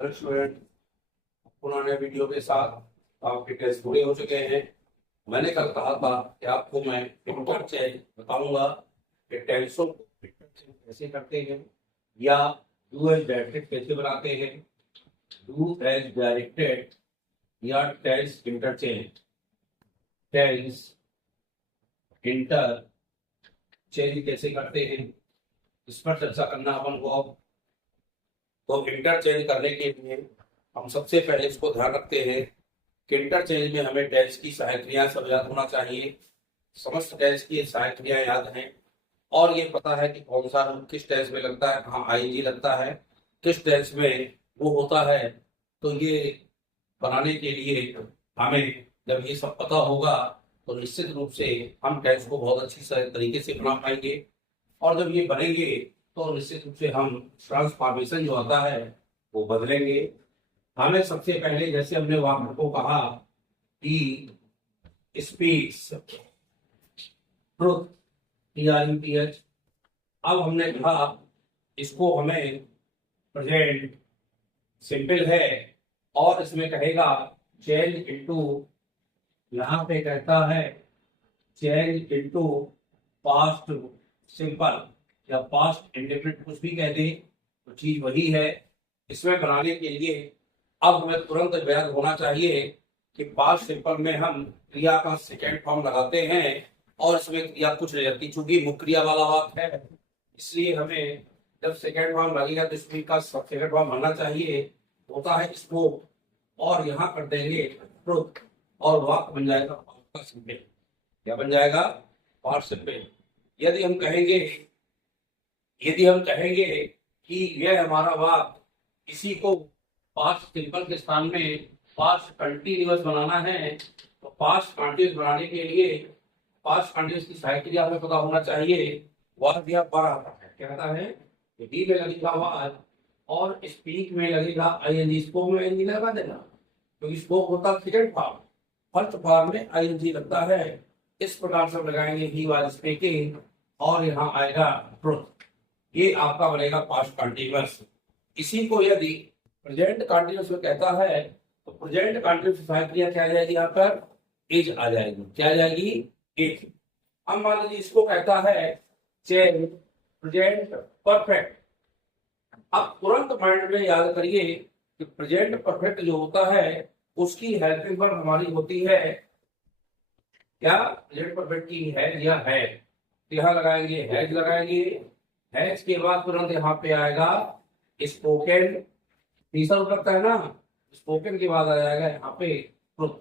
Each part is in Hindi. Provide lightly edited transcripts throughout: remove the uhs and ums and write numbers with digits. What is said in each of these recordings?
स्टूडेंट, पुराने वीडियो के साथ आपके टेस्ट पूरे हो चुके हैं। मैंने कल कहा था कि आपको मैं इंटरचेंज बताऊंगा कि टेंसों को इंटरचेंज कैसे करते हैं या डू एज डायरेक्टेड कैसे बनाते हैं। डू एज डायरेक्टेड या टेंस इंटरचेंज, टेंस इंटरचेंज कैसे करते हैं, इस पर चर्चा करना अपन को। अब तो इंटरचेंज करने के लिए हम सबसे पहले इसको ध्यान रखते हैं कि इंटरचेंज में हमें टेंस की सहायक क्रियाएं सब याद होना चाहिए। समस्त टेंस की सहायक क्रियाएं याद हैं और ये पता है कि कौन सा रूप किस टेंस में लगता है, कहाँ आईएनजी लगता है, किस टेंस में वो होता है। तो ये बनाने के लिए हमें जब ये सब पता होगा तो निश्चित रूप से हम टेंस को बहुत अच्छी तरीके से बना पाएंगे। और जब ये बनेंगे तो निश्चित रूप से हम ट्रांसफॉर्मेशन जो आता है वो बदलेंगे। हमें सबसे पहले जैसे हमने वाक्य को कहा कि स्पीक्स ट्रुथ, TRUTH। अब हमने कहा इसको हमें प्रेजेंट सिंपल है और इसमें कहेगा चेंज इनटू, यहाँ पे कहता है चेंज इनटू पास्ट सिंपल या पास्ट इंडेफिनिट, कुछ भी कह दे तो चीज वही है। इसमें बनाने के लिए अब हमें तुरंत ज्ञात होना चाहिए कि पास्ट सिंपल में हम क्रिया का सेकेंड फॉर्म लगाते हैं और इसमें क्रिया कुछ नहीं लगती, चूंकि मुख्य क्रिया वाला वाक्य है इसलिए हमें जब सेकेंड फॉर्म लगेगा तो इसमें का सेकेंड फॉर्म बनना चाहिए, होता है स्पोक, और यहाँ कर देंगे ट्रुथ और वाक्य बन जाएगा पास्ट सिंपल। क्या बन जाएगा? Past simple. यदि हम कहेंगे कि यह हमारा वाक्य, इसी को पास्ट सिंपल के स्थान में पास्ट कंटिन्यूअस बनाना है, तो पास्ट कंटिन्यूअस बनाने के लिए पास्ट कंटिन्यूअस की सहायक क्रिया हमें पता होना चाहिए। वाज या वर आता है, क्या आता है? डी में लगेगा वाज और स्पीक में लगेगा आईएनजी। स्पोक में आईएनजी लगा देना क्योंकि स्पोक होता है सेकंड फॉर्म, फर्स्ट फॉर्म में आईएनजी लगता है। इस प्रकार से हम लगाएंगे ही वाज स्पीकिंग और यहाँ आएगा ट्रुथ। ये आपका बनेगा पास्ट कंटिन्यूअस। इसी को यदि प्रेजेंट कंटिन्यूअस में कहता है तो प्रेजेंट कंटिन्यूअस सहायक क्रिया क्या आ जाएगी? यहाँ पर इज आ जाएगी। क्या आ जाएगी? इज। अब मान लीजिए इसको कहता है चेंज प्रेजेंट परफेक्ट। अब तुरंत माइंड में याद करिए कि प्रेजेंट परफेक्ट जो होता है उसकी हेल्पिंग वर्ब हमारी होती है क्या? प्रेजेंट परफेक्ट की है या है, यहाँ लगाएंगे हैज, लगाएंगे हैज के बाद तुरंत यहाँ पे आएगा स्पोकन। तीसरा रूप लगता है ना, स्पोकन के बाद आ जाएगा यहाँ पे ट्रुथ,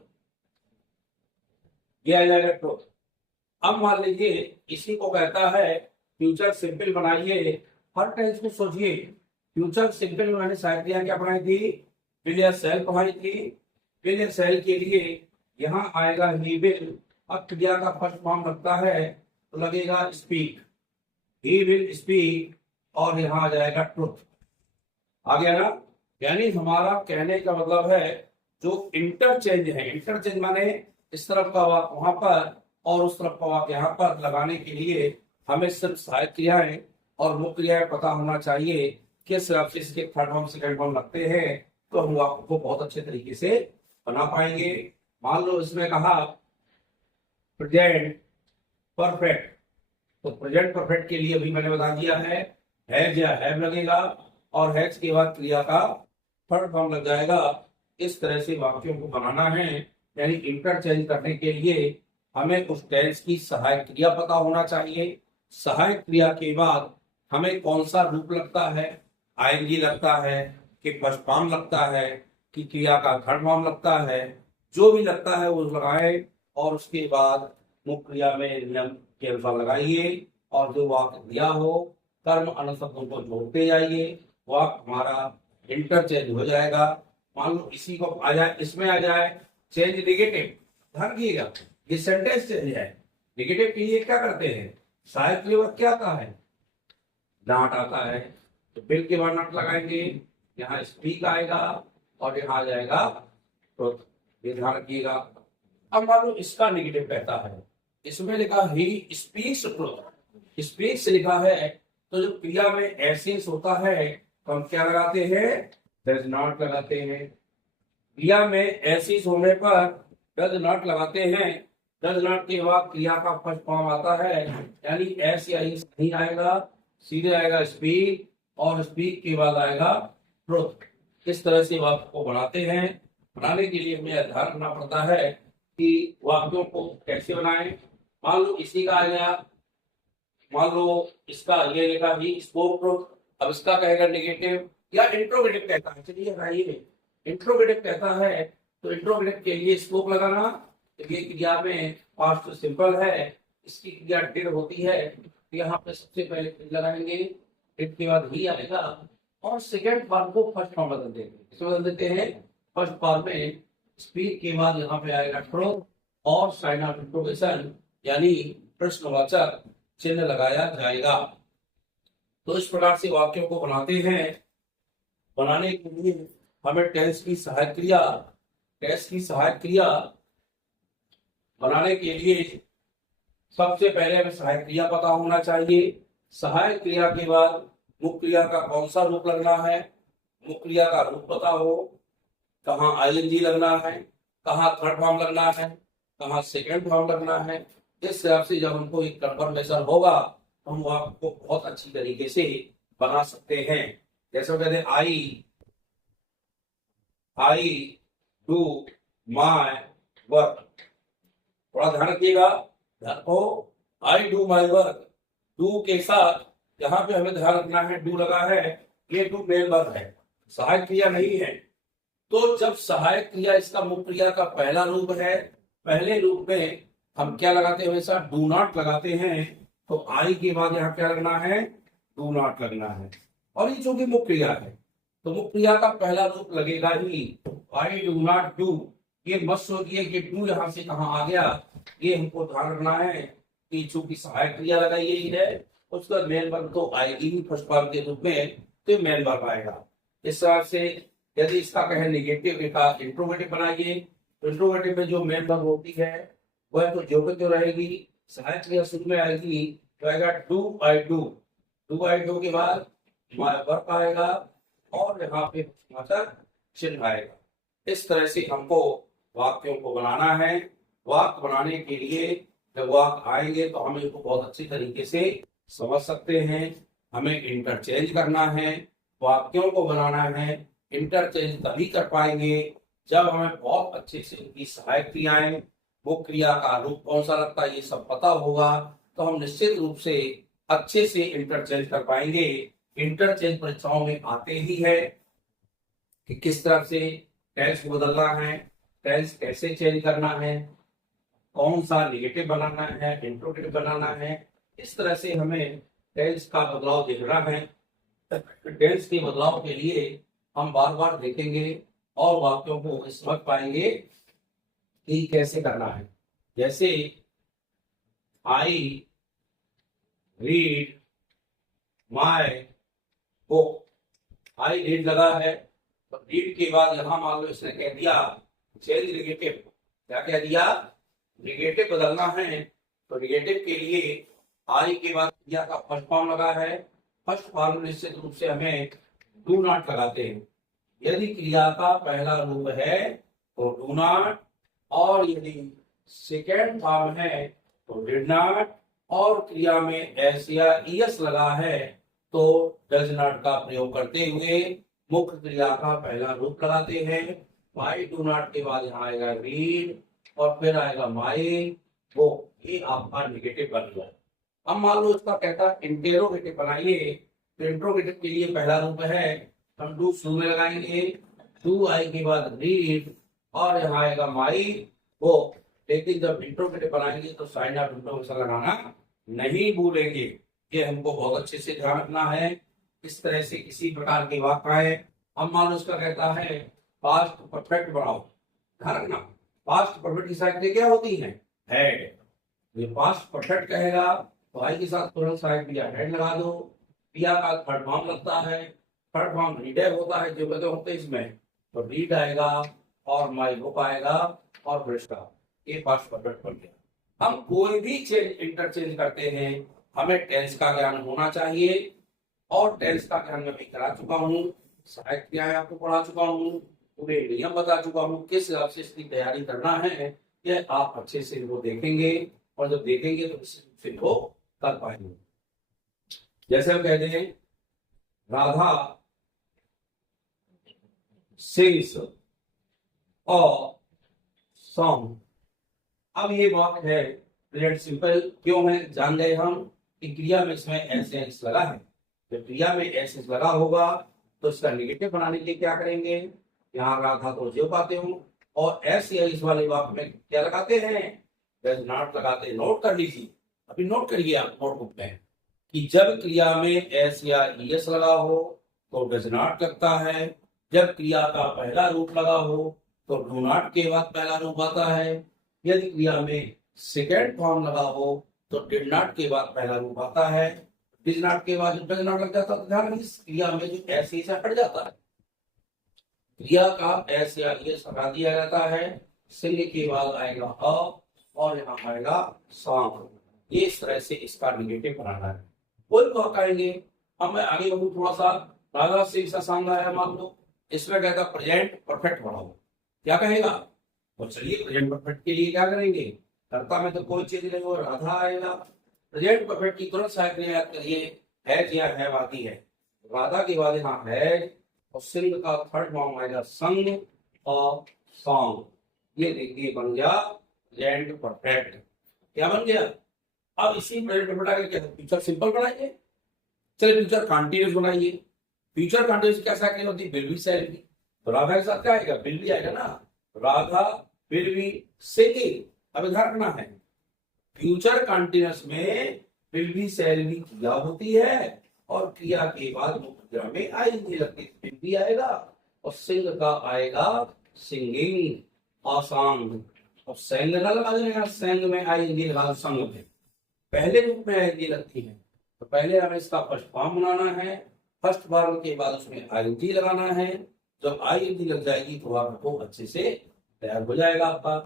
ये आ जाएगा ट्रुथ। अब मान लीजिए इसी को कहता है फ्यूचर सिंपल बनाइए। हर टेंस को सोचिए, फ्यूचर सिंपल में मैंने सहायक क्रिया क्या बनाई थी? विल या शैल बनाई थी। विल या शैल के लिए यहाँ आएगा ही विल। अब क्रिया का फर्स्ट फॉर्म लगता है तो लगेगा स्पीक, ही विल स्पीक और यहाँ आ जाएगा ट्रुथ। आ गया ना? यानी हमारा कहने का मतलब है जो इंटरचेंज है, इंटरचेंज माने इस तरफ का वाक्य वहां पर और उस तरफ का वाक्य यहाँ पर लगाने के लिए हमें सिर्फ सहायक क्रियाएं और मुख्य क्रियाएं पता होना चाहिए। किस हिसाब से इसके थर्ड फॉर्म सेकंड फॉर्म लगते हैं तो हम वाक्य को बहुत अच्छे तरीके से बना पाएंगे। मान लो इसमें कहा प्रेजेंट परफेक्ट, तो प्रेजेंट परफेक्ट के लिए अभी मैंने बता दिया है हैज या हैव लगेगा और हैज के बाद क्रिया का थर्ड फॉर्म लग जाएगा। इस तरह से वाक्यों को बनाना है। यानी इंटरचेंज करने के लिए हमें उस टेंस की सहायक क्रिया पता होना चाहिए। सहायक क्रिया के बाद हमें कौन सा रूप लगता है, आईएनजी लगता है कि फर्स्ट फॉर्म लगता है कि क्रिया का थर्ड फॉर्म लगता है, जो भी लगता है वो लगाए और उसके बाद मुख्य क्रिया में नियम के अनुसार लगाइए और जो वाक्य दिया हो कर्म अनुशब्दों को जोड़ते जाइए, वाक्य हमारा इंटरचेंज हो जाएगा। मान लो इसी को आ जाए, इसमें आ जाए चेंज नेगेटिव, ध्यान दिएगा ये सेंटेंस चेंज है। नेगेटिव के लिए क्या करते हैं? सहायक क्रिया क्या आता है? नॉट आता है, तो बिल के बाद नॉट लगाएंगे, यहाँ स्पीक आएगा और यहाँ आ जाएगा ट्रुथ। ये ध्यान रखिएगा। अब मान लो इसका नेगेटिव कहता है, इसमें लिखा ही स्पीक्स ट्रुथ, स्पीक्स लिखा है तो जो क्रिया में एसेंस होता है तो हम क्या लगाते हैं? डज नॉट लगाते हैं। क्रिया में ऐसी होने पर डज नॉट लगाते हैं। डज नॉट के बाद क्रिया का फर्स्ट फॉर्म आता है, यानी एस या इस नहीं आएगा, सीधे आएगा स्पीक, और स्पीक के बाद आएगा ट्रुथ। इस तरह से वाक्य को बनाते हैं। बनाने के लिए हमें ध्यान रखना पड़ता है कि वाक्यों को कैसे बनाएं। मान लो इसी का आ गया, मान लो इसका ये लिखा ही स्पोक ट्रुथ, अब इसका कहेगा नेगेटिव या इंट्रोगेटिव कहता है। चलिए भाई इंट्रोगेटिव कहता है तो इंट्रोगेटिव के लिए स्पोक लगाना। तो ये क्रिया में पास्ट सिंपल है, इसकी क्रिया डिड होती है, तो यहाँ पे सबसे पहले डिड लगाएंगे, डिड के बाद ही आएगा, और सेकेंड फॉर्म को फर्स्ट फॉर्म बदल देंगे। इसमें बदल देते हैं फर्स्ट फॉर्म में स्पीक के बाद यहाँ पे आएगा ट्रुथ और साइन ऑफ इंट्रोगेशन यानी प्रश्नवाचक चिन्ह लगाया जाएगा। तो इस प्रकार से वाक्यों को बनाते हैं। बनाने के लिए हमें टेंस की सहायक क्रिया बनाने के लिए सबसे पहले हमें सहायक क्रिया पता होना चाहिए। सहायक क्रिया के बाद मुख्य क्रिया का कौन सा रूप लगना है, मुख्य क्रिया का रूप पता हो, कहाँ आईएनजी लगना है, कहाँ थर्ड फॉर्म लगना है, कहाँ सेकेंड फॉर्म लगना है। इस हिसाब से जब हमको एक कंफर्मेशन होगा तो हम आपको बहुत अच्छी तरीके से बना सकते हैं। जैसे कहते हैं आई डू माई वर्क। थोड़ा ध्यान रखिएगा, I do my work, do के साथ यहाँ पे हमें ध्यान रखना है, डू लगा है, ये डू मेन वर्ब है, सहायक क्रिया नहीं है। तो जब सहायक क्रिया इसका मुख्य क्रिया का पहला रूप है, पहले रूप में हम क्या लगाते हैं, हमेशा डू नॉट लगाते हैं। तो आई के बाद यहाँ क्या लगना है, डू नॉट लगना है। और ये जो कि मुख्य क्रिया है तो मुख्य क्रिया का पहला रूप लगेगा ही, आई डू नॉट डू। ये मत सोचिए कि डू यहाँ से कहाँ आ गया, ये हमको ध्यान रखना है कि चूंकि सहायक क्रिया लगाई गई है उसका मेन वर्ब तो आएगी ही फर्स्ट फॉर्म के रूप में, तो मेन वर्ब आएगा। इस तरह से यदि इसका कहे नेगेटिव का इंट्रोगेटिव बनाइए तो इंट्रोगेटिव में जो मेन वर्ब होती है वह तो जो जो रहेगी, सहायक क्रिया शुरू में आएगी तो आएगा do I do, do I do के बाद वर्ब आएगा और यहाँ पे चिन्ह आएगा। इस तरह से हमको वाक्यों को बनाना है। वाक्य बनाने के लिए जब वाक्य आएंगे तो हम इनको बहुत अच्छी तरीके से समझ सकते हैं। हमें इंटरचेंज करना है, वाक्यों को बनाना है। इंटरचेंज तभी कर पाएंगे जब हमें बहुत अच्छे से इनकी सहायक क्रियाएं, वो क्रिया का रूप कौन सा लगता है ये सब पता होगा, तो हम निश्चित रूप से अच्छे से इंटरचेंज कर पाएंगे। इंटरचेंज परीक्षाओं में आते ही है कि किस तरह से टेंस को बदलना है, टेंस कैसे चेंज करना है, कौन सा नेगेटिव बनाना है, इंट्रोगेटिव बनाना है। इस तरह से हमें टेंस का बदलाव देखना है। टेंस के बदलाव के लिए हम बार बार देखेंगे और वाक्यों को समझ पाएंगे कि कैसे करना है। जैसे I read my book, I read लगा है तो रीड के बाद यहां मान लो इसने कह दिया चेंज नेगेटिव, क्या कह दिया, नेगेटिव बदलना है। तो नेगेटिव के लिए आई के बाद क्रिया का फर्स्ट फॉर्म लगा है, फर्स्ट फॉर्म निश्चित रूप से हमें डू नॉट लगाते हैं। यदि क्रिया का पहला रूप है तो डू नॉट, और यदि सेकेंड फॉर्म है तो डिड नॉट, और क्रिया में एस या ईएस लगा है तो डज नॉट का प्रयोग करते हुए मुख्य क्रिया का पहला रूप लगाते हैं। माई डू नॉट के बाद यहाँ आएगा रीड और फिर आएगा माई वो, ये आपका नेगेटिव बन गया। अब मान लो इसका कहता है इंटेरोगेटिव बनाइए, तो इंट्रोगेटिव के लिए पहला रूप है, हम डू शुरू में लगाएंगे, डू आई के बाद रीड और यहाँ आएगा माई वो। लेकिन जब इंट्रोगेटिव बनाएंगे तो साइन ऑफ इंट्रोगेशन लगाना नहीं भूलेंगे, ये हमको बहुत अच्छे से ध्यान रखना है। इस तरह से किसी प्रकार के वाक्य आए, अब मान लो उसका कहता है पास्ट परफेक्ट बनाओ, ध्यान रखना पास्ट परफेक्ट की साइड क्या होती है, हैड। ये पास्ट परफेक्ट कहेगा तो आई के साथ तुरंत साइड क्रिया हैड लगा दो। क्रिया का थर्ड फॉर्म लगता है, थर्ड फॉर्म रीडेव होता है जो कहते होते इसमें, तो रीड आएगा और माई बुक आएगा और फिर इसका ये पास्ट परफेक्ट बन गया। हम कोई भी चेंज इंटरचेंज करते हैं हमें टेंस का ज्ञान होना चाहिए, और टेंस का ज्ञान मैं भी करा चुका हूँ। सहायक क्रियाएं आपको पढ़ा चुका हूँ, पूरे नियम बता चुका हूँ, किस हिसाब से इसकी तैयारी करना है ये आप अच्छे से वो देखेंगे, और जब देखेंगे तो फिर वो कर पाएंगे। जैसे हम कहते हैं राधा सिंग्स और सॉन्ग। अब ये वाक्य है प्रेजेंट सिंपल क्यों है, जान गए हम कि क्रिया में इसमें एस एस लगा है। जब क्रिया में एस एस लगा होगा तो इसका नेगेटिव बनाने के लिए क्या करेंगे, यहाँ राधा को जो पाते हो और एस या इस वाले वाक्य में क्या लगाते हैं, डज नॉट लगाते। नोट कर लीजिए, अभी नोट करिए आप नोटबुक में कि जब क्रिया में एस या ईएस लगा हो तो डज नॉट लगता है, जब क्रिया का पहला रूप लगा हो तो डू नॉट के बाद पहला रूप आता है, यदि क्रिया में सेकेंड फॉर्म लगा हो तो डिड नॉट के बाद पहला रूप आता है, डिड नॉट के बाद डज नॉट लग जाता है। ध्यान इस क्रिया में जो एस से हट जाता है, क्रिया का एस या ईएस हटा दिया जाता है, सिंग के बाद आएगा अ और यहाँ आएगा सॉन्ग। ये इस तरह से इसका निगेटिव बनाना है। कोई तो हटाएंगे। अब मैं आगे बढ़ू थोड़ा सा। राधा सिंह सा सॉन्ग आया मान लो, इसमें कहता प्रेजेंट परफेक्ट बढ़ाओ, क्या कहेगा, तो चलिए प्रेजेंट परफेक्ट के लिए क्या करेंगे, कर्ता में तो कोई चीज नहीं हो, राधा आएगा। प्रेजेंट परफेक्ट की तुरंत सहायक क्रिया याद करिए, हैज या हैव आती है। राधा के बाद यहाँ हैज और सिंह का थर्ड फॉर्म आएगा संग और सॉन्ग। ये देखिए बन गया प्रेजेंट परफेक्ट। क्या बन गया, अब इसी प्रेजेंट परफेक्ट क्या फ्यूचर सिंपल बनाइए। चलिए फ्यूचर कंटीन्यूअस बनाइए। फ्यूचर कंटीन्यूअस क्या सहायक क्रिया होती है, विल बी शैल बी। तो राधा के साथ क्या आएगा, विल बी आएगा ना, राधा विल बी सिंगिंग। अब ध्यान रखना है फ्यूचर कंटीन्यूअस में विल बी शैल बी क्रिया होती है और क्रिया के बाद मुख्य क्रिया में आईएनजी लगती है, विल बी आएगा और सिंग का आएगा सिंगिंग और सॉन्ग। अब सेंग ना लगा देगा, सेंग में आईएनजी लगा, संग में पहले रूप में आईएनजी लगती है। तो पहले हमें इसका फर्स्ट फॉर्म बनाना है, फर्स्ट फॉर्म के बाद उसमें आईएनजी लगाना है। जब आईएनजी लग जाएगी तो आपको अच्छे से तैयार हो जाएगा आपका।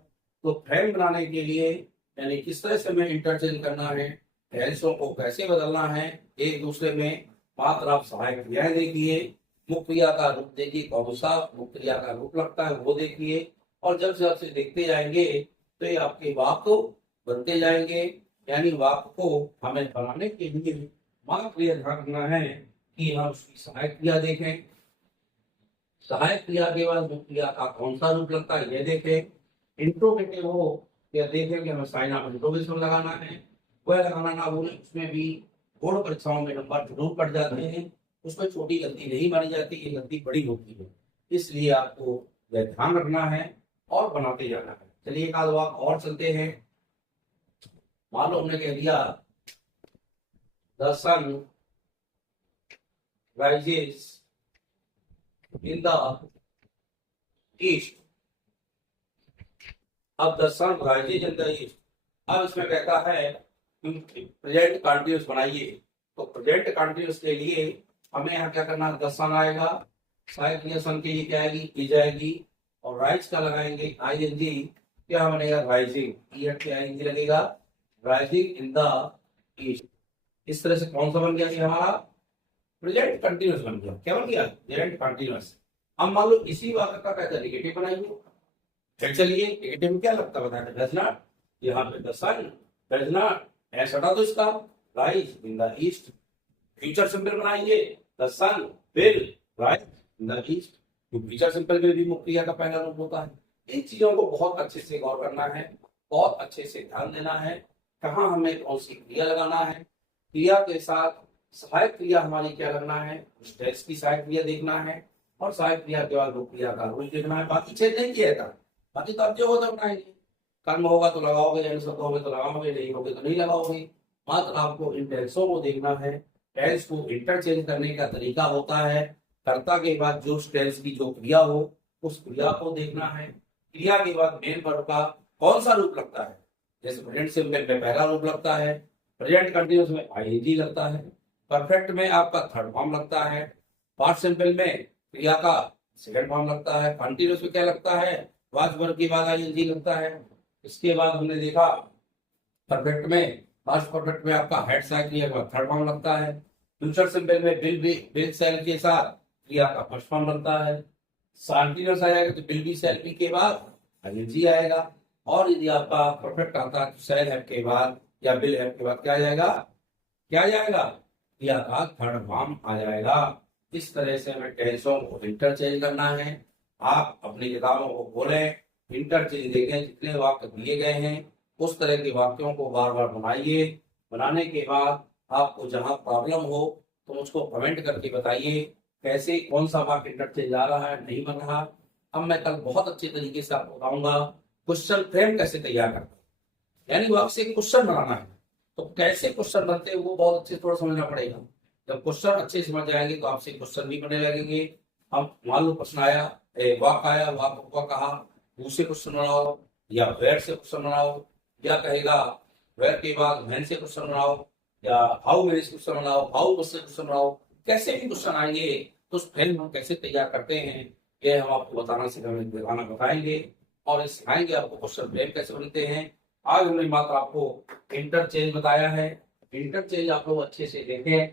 तो फ्रेम बनाने के लिए यानी किस तरह से हमें इंटरचेंज करना है, टेंसों को कैसे बदलना है एक दूसरे में, मात्र आप सहायक क्रियाएं देखिए, मुख्य क्रिया का रूप देखिए, कौन सा मुख्य क्रिया का रूप लगता है वो देखिए, और जब से देखते जाएंगे तो ये आपके वाक्य बनते जाएंगे। यानी वाक्य को हमें बनाने के लिए मात्र क्रिया ध्यान रखना है कि हम उसकी सहायक क्रिया देखें, सहायक क्रिया के बाद मुख्य क्रिया का कौन सा रूप लगता है ये देखें, इंट्रोगेटिव हो या देखें कि हमें साइन ऑफ इंट्रोगेशन लगाना है, वह लगाना ना भूलें। उसमें भी बोर्ड परीक्षाओं में नंबर जरूर पड़ जाते हैं, उसमें छोटी गलती नहीं मानी जाती, ये गलती बड़ी होती है, इसलिए आपको यह ध्यान रखना है और बनाते जाना है। चलिए एक आध वाक और चलते हैं। मान लो हमने कह दिया the sun rises in the east. अब the sun rises in the east, अब इसमें कहता है प्रेजेंट कंटीन्यूअस बनाइए। तो प्रेजेंट कंटीन्यूअस के लिए हमें यहाँ क्या करना है, द सन आएगा, सहायक क्रिया सन के लिए क्या आएगी, की जाएगी, और राइज का लगाएंगे आईएनजी, क्या बनेगा राइजिंग, ईएट पे आईएनजी लगेगा, राइजिंग इन द ईस्ट। इस तरह से कौन सा बन गया ये हमारा प्रेजेंट कंटीन्यूअस बन गया। क्या बन गया, प्रेजेंट कंटीन्यूअस। अब मान लो इसी वाक्य का कहता है नेगेटिव बनाइए। फिर चलिए नेगेटिव में क्या लगता है बताते, डज नॉट, यहाँ पे द सन डज नॉट, ऐसा हटा दो इसका, rise in the east. Future simple बनाइए, the sun will rise in the east. Future simple में भी मुख्य क्रिया का पहला रूप होता है। इन चीजों को बहुत अच्छे से गौर करना है, बहुत अच्छे से ध्यान देना है, कहाँ हमें कौन सी क्रिया लगाना है, क्रिया के साथ सहायक क्रिया हमारी क्या लगना है, उस टेक्स्ट की सहायक क्रिया देखना है, और सहायक क्रिया के बाद क्रिया का रूप देखना है। बाकी चेंज नहीं किया था, बाकी तो आप जो होता बनाएंगे, कर्म होगा तो लगाओगे, यानी शब्द होगे तो लगाओगे, नहीं होगे तो नहीं लगाओगे। मात्र आपको इन टेंसों को देखना है। टेंस को इंटरचेंज करने का तरीका होता है, कर्ता के बाद जो टेंस की जो क्रिया हो उस क्रिया को देखना है, क्रिया के बाद मेन वर्ब का कौन सा रूप लगता है। जैसे प्रेजेंट सिंपल में पहला रूप लगता है, प्रेजेंट कंटीन्यूअस में आईएनजी लगता है, परफेक्ट में आपका थर्ड फॉर्म लगता है, पास्ट सिंपल में क्रिया का सेकंड फॉर्म लगता है, कंटीन्यूअस में क्या लगता है, वाच वर्ब के बाद आईएनजी लगता है। इसके बाद हमने देखा परफेक्ट में, पास्ट परफेक्ट में आपका हेड सहायक क्रिया का थर्ड फॉर्म लगता है। फ्यूचर सिंपल में विल सेल के साथ क्रिया का फर्स्ट फॉर्म बनता है। कॉन्टिन्यूअस आएगा तो विल बी शैल बी के बाद आईएनजी आएगा, और यदि आपका परफेक्ट आता है तो शैल हैव के बाद या विल हैव के बाद क्या आ जाएगा, क्या आ जाएगा, क्रिया का थर्ड फॉर्म आ जाएगा। इस तरह से हमें टेंसों को इंटरचेंज करना है। आप अपनी किताबों को खोलें, इंटरचेंज देखें, जितने वाक्य दिए गए हैं उस तरह के वाक्यों को बार बार बनाइए। बनाने के बाद आपको जहां प्रॉब्लम हो तो मुझको कमेंट करके बताइए कैसे कौन सा वाक्य इंटरचेंज आ रहा है, नहीं बन रहा। अब मैं कल बहुत अच्छे तरीके से आपको बताऊंगा क्वेश्चन फ्रेम कैसे तैयार करना है, यानी वो आपसे क्वेश्चन बनाना है। तो कैसे क्वेश्चन बनते हैं वो बहुत अच्छे थोड़ा समझना पड़ेगा। जब क्वेश्चन अच्छे समझ जाएंगे तो आपसे क्वेश्चन भी बनने लगेंगे। हम मान लो प्रश्न आया, वाक्य आया, वाक्य को कहा उससे क्वेश्चन बनाओ, या वेयर से क्वेश्चन बनाओ, या कहेगा वेयर के बाद व्हेन से क्वेश्चन बनाओ, या हाउ मेनी से क्वेश्चन बनाओ, हाउ मच से क्वेश्चन बनाओ। कैसे भी क्वेश्चन आएंगे तो उस फ्रेम हम कैसे तैयार करते हैं ये हम आपको बताएंगे और सिखाएंगे आपको क्वेश्चन फ्रेम कैसे बनते हैं। आज हमने मात्र आपको इंटरचेंज बताया है। इंटरचेंज आप लोग अच्छे से देखें,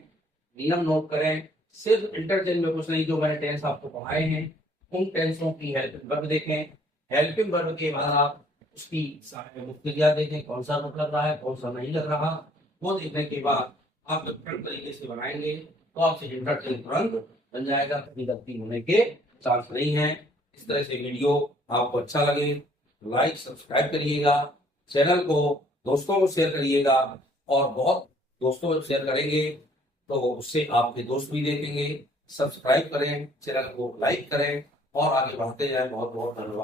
नियम नोट करें। सिर्फ इंटरचेंज में कुछ नहीं, जो मैंने टेंस आपको पढ़ाए हैं उन टेंसों की हेल्पिंग वर्ब देखें। हेल्पिंग वर्ब के बाद आप उसकी मुख्य क्रिया देखें, कौन सा रुक लग रहा है कौन सा नहीं लग रहा। वो देखने के बाद आप डिफरेंट तरीके से बनाएंगे तो आपसे इंटरचेंज तुरंत बन जाएगा, कभी गलती होने के चांस नहीं है। इस तरह से वीडियो आपको अच्छा लगे लाइक सब्सक्राइब करिएगा, चैनल को दोस्तों को शेयर करिएगा, और बहुत दोस्तों को शेयर करेंगे तो उससे आपके दोस्त भी देखेंगे। सब्सक्राइब करें, चैनल को लाइक करें और आगे बढ़ते जाएं। बहुत बहुत धन्यवाद।